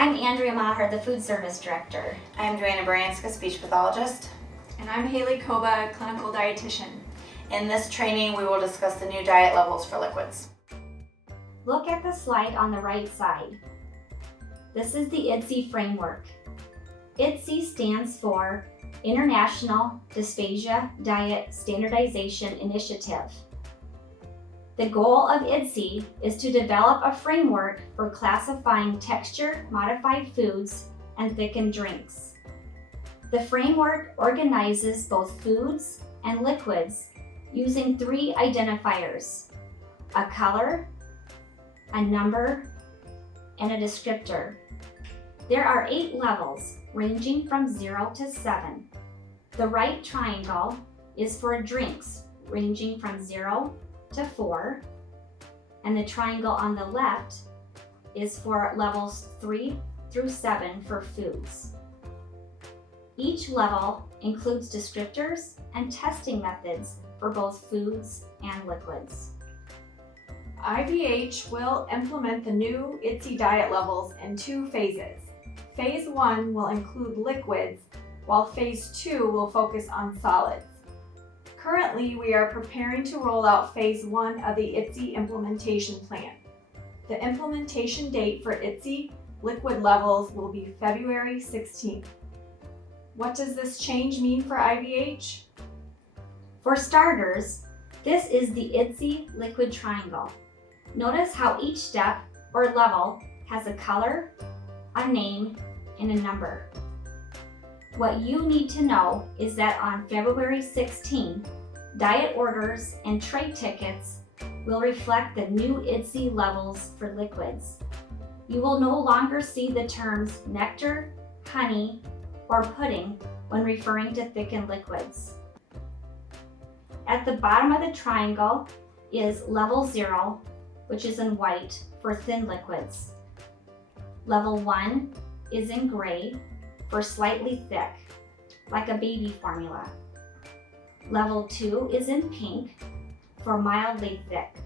I'm Andrea Maher, the Food Service Director. I'm Joanna Baranska, speech pathologist. And I'm Haley Koba, clinical dietitian. In this training, we will discuss the new diet levels for liquids. Look at the slide on the right side. This is the IDDSI framework. IDDSI stands for International Dysphagia Diet Standardization Initiative. The goal of IDDSI is to develop a framework for classifying texture-modified foods and thickened drinks. The framework organizes both foods and liquids using 3 identifiers: a color, a number, and a descriptor. There are 8 levels ranging from 0 to 7. The right triangle is for drinks ranging from 0 to 4, and the triangle on the left is for levels 3 through 7 for foods. Each level includes descriptors and testing methods for both foods and liquids. IVH will implement the new IDDSI diet levels in 2 phases. Phase 1 will include liquids, while Phase 2 will focus on solids. Currently, we are preparing to roll out Phase 1 of the IDDSI implementation plan. The implementation date for IDDSI liquid levels will be February 16th. What does this change mean for IVH? For starters, this is the IDDSI liquid triangle. Notice how each step or level has a color, a name, and a number. What you need to know is that on February 16, diet orders and tray tickets will reflect the new IDDSI levels for liquids. You will no longer see the terms nectar, honey, or pudding when referring to thickened liquids. At the bottom of the triangle is level 0, which is in white for thin liquids. Level 1 is in gray for slightly thick, like a baby formula. Level 2 is in pink for mildly thick.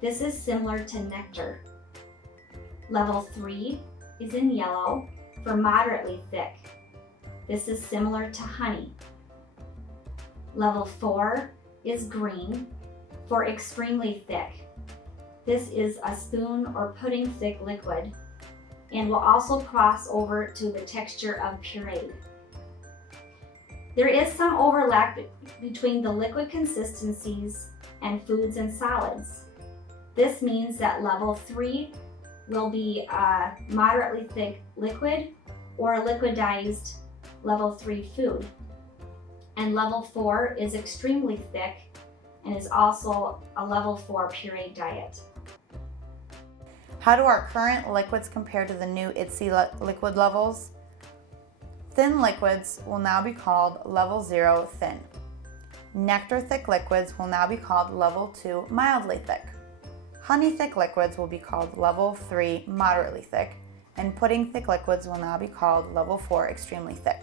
This is similar to nectar. Level 3 is in yellow for moderately thick. This is similar to honey. Level 4 is green for extremely thick. This is a spoon or pudding thick liquid and will also cross over to the texture of pureed. There is some overlap between the liquid consistencies and foods and solids. This means that level 3 will be a moderately thick liquid or a liquidized level 3 food. And level 4 is extremely thick and is also a level 4 pureed diet. How do our current liquids compare to the new IDDSI liquid levels? Thin liquids will now be called level 0 thin. Nectar thick liquids will now be called level 2 mildly thick. Honey thick liquids will be called level 3 moderately thick, and pudding thick liquids will now be called level 4 extremely thick.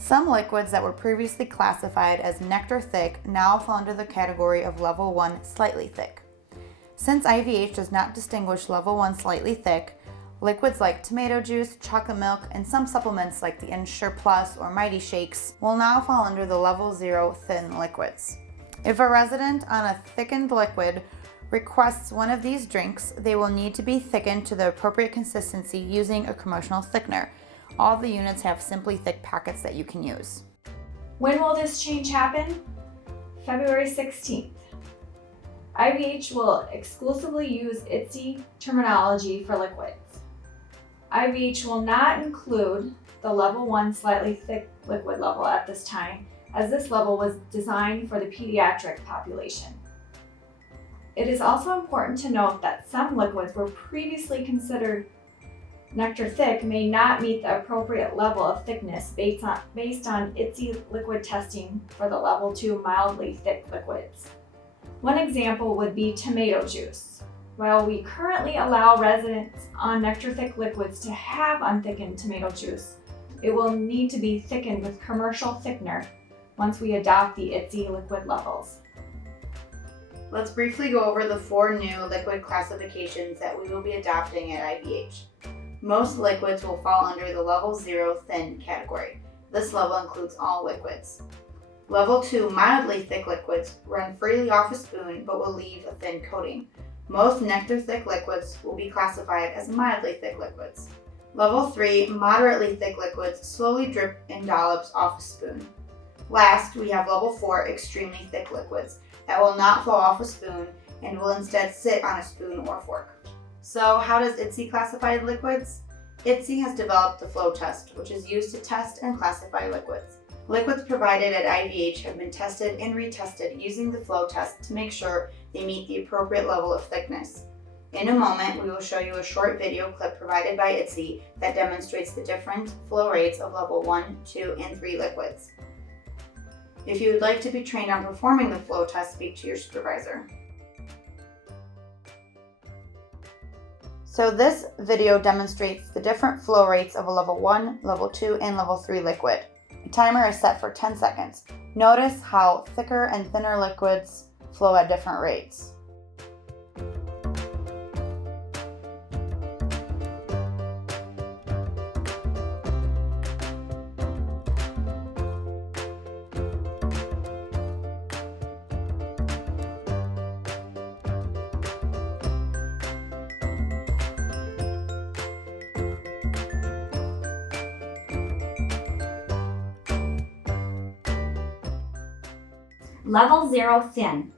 Some liquids that were previously classified as nectar thick now fall under the category of level 1 slightly thick. Since IVH does not distinguish level 1 slightly thick, liquids like tomato juice, chocolate milk, and some supplements like the Ensure Plus or Mighty Shakes will now fall under the level 0 thin liquids. If a resident on a thickened liquid requests one of these drinks, they will need to be thickened to the appropriate consistency using a promotional thickener. All the units have Simply Thick packets that you can use. When will this change happen? February 16th. IVH will exclusively use IDDSI terminology for liquids. IVH will not include the level 1 slightly thick liquid level at this time, as this level was designed for the pediatric population. It is also important to note that some liquids were previously considered nectar thick may not meet the appropriate level of thickness based on IDDSI liquid testing for the level 2 mildly thick liquids. One example would be tomato juice. While we currently allow residents on nectar thick liquids to have unthickened tomato juice, it will need to be thickened with commercial thickener once we adopt the IDDSI liquid levels. Let's briefly go over the 4 new liquid classifications that we will be adopting at IVH. Most liquids will fall under the level 0 thin category. This level includes all liquids. Level 2 mildly thick liquids run freely off a spoon but will leave a thin coating. Most nectar thick liquids will be classified as mildly thick liquids. Level 3 moderately thick liquids slowly drip in dollops off a spoon. Last, we have level 4 extremely thick liquids that will not flow off a spoon and will instead sit on a spoon or fork. So how does IDDSI classify liquids? IDDSI has developed the flow test, which is used to test and classify liquids. Liquids provided at IVH have been tested and retested using the flow test to make sure they meet the appropriate level of thickness. In a moment, we will show you a short video clip provided by IDDSI that demonstrates the different flow rates of level 1, 2, and 3 liquids. If you would like to be trained on performing the flow test, speak to your supervisor. So this video demonstrates the different flow rates of a level 1, level 2, and level 3 liquid. The timer is set for 10 seconds. Notice how thicker and thinner liquids flow at different rates. Level 0 thin.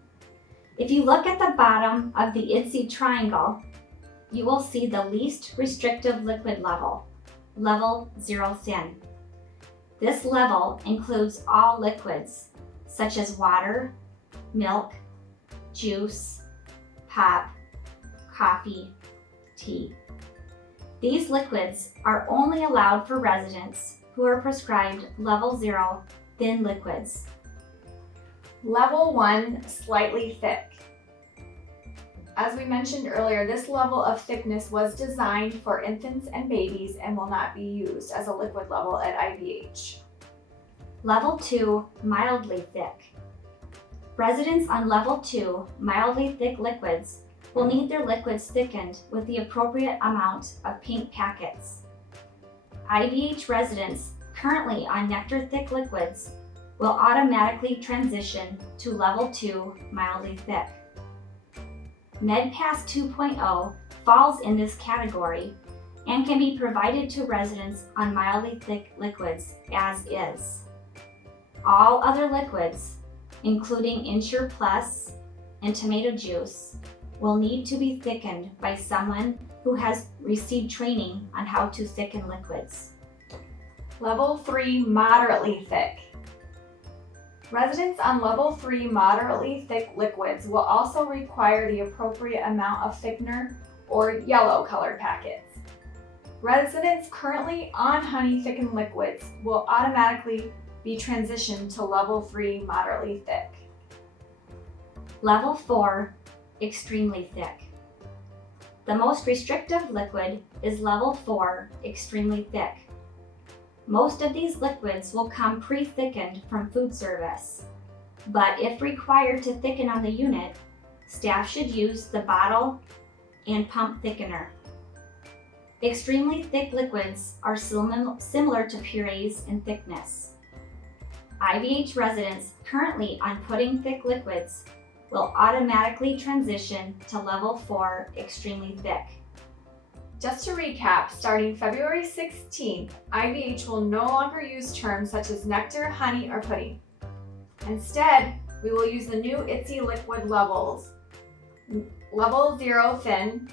If you look at the bottom of the IDDSI triangle, you will see the least restrictive liquid level, level 0 thin. This level includes all liquids such as water, milk, juice, pop, coffee, tea. These liquids are only allowed for residents who are prescribed level 0 thin liquids. Level 1, slightly thick. As we mentioned earlier, this level of thickness was designed for infants and babies and will not be used as a liquid level at IVH. Level 2, mildly thick. Residents on level 2, mildly thick liquids will need their liquids thickened with the appropriate amount of pink packets. IVH residents currently on nectar thick liquids will automatically transition to level 2 mildly thick. MedPass 2.0 falls in this category and can be provided to residents on mildly thick liquids as is. All other liquids, including Ensure Plus and tomato juice, will need to be thickened by someone who has received training on how to thicken liquids. Level 3, moderately thick. Residents on level 3 moderately thick liquids will also require the appropriate amount of thickener or yellow colored packets. Residents currently on honey thickened liquids will automatically be transitioned to level 3 moderately thick. Level 4, extremely thick. The most restrictive liquid is level 4, extremely thick. Most of these liquids will come pre-thickened from food service, but if required to thicken on the unit, staff should use the bottle and pump thickener. Extremely thick liquids are similar to purees in thickness. IVH residents currently on pudding thick liquids will automatically transition to level 4 extremely thick. Just to recap, starting February 16th, IVH will no longer use terms such as nectar, honey, or pudding. Instead, we will use the new IDDSI liquid levels: level 0 thin,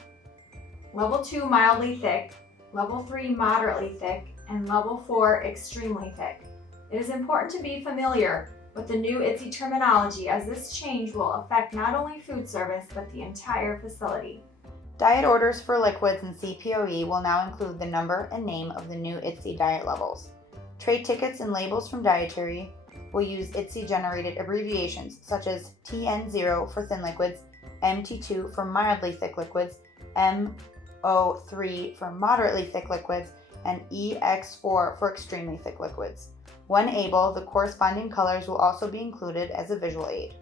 level 2 mildly thick, level 3 moderately thick, and level 4 extremely thick. It is important to be familiar with the new IDDSI terminology, as this change will affect not only food service but the entire facility. Diet orders for liquids and CPOE will now include the number and name of the new IDDSI diet levels. Trade tickets and labels from dietary will use IDDSI-generated abbreviations such as TN0 for thin liquids, MT2 for mildly thick liquids, MO3 for moderately thick liquids, and EX4 for extremely thick liquids. When able, the corresponding colors will also be included as a visual aid.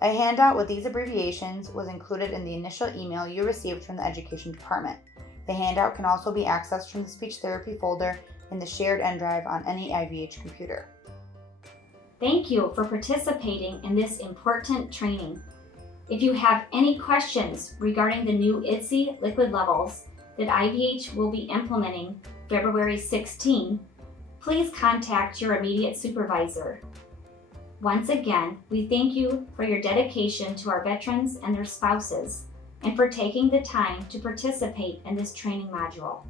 A handout with these abbreviations was included in the initial email you received from the Education Department. The handout can also be accessed from the speech therapy folder in the shared N drive on any IVH computer. Thank you for participating in this important training. If you have any questions regarding the new IDDSI liquid levels that IVH will be implementing February 16, please contact your immediate supervisor. Once again, we thank you for your dedication to our veterans and their spouses and for taking the time to participate in this training module.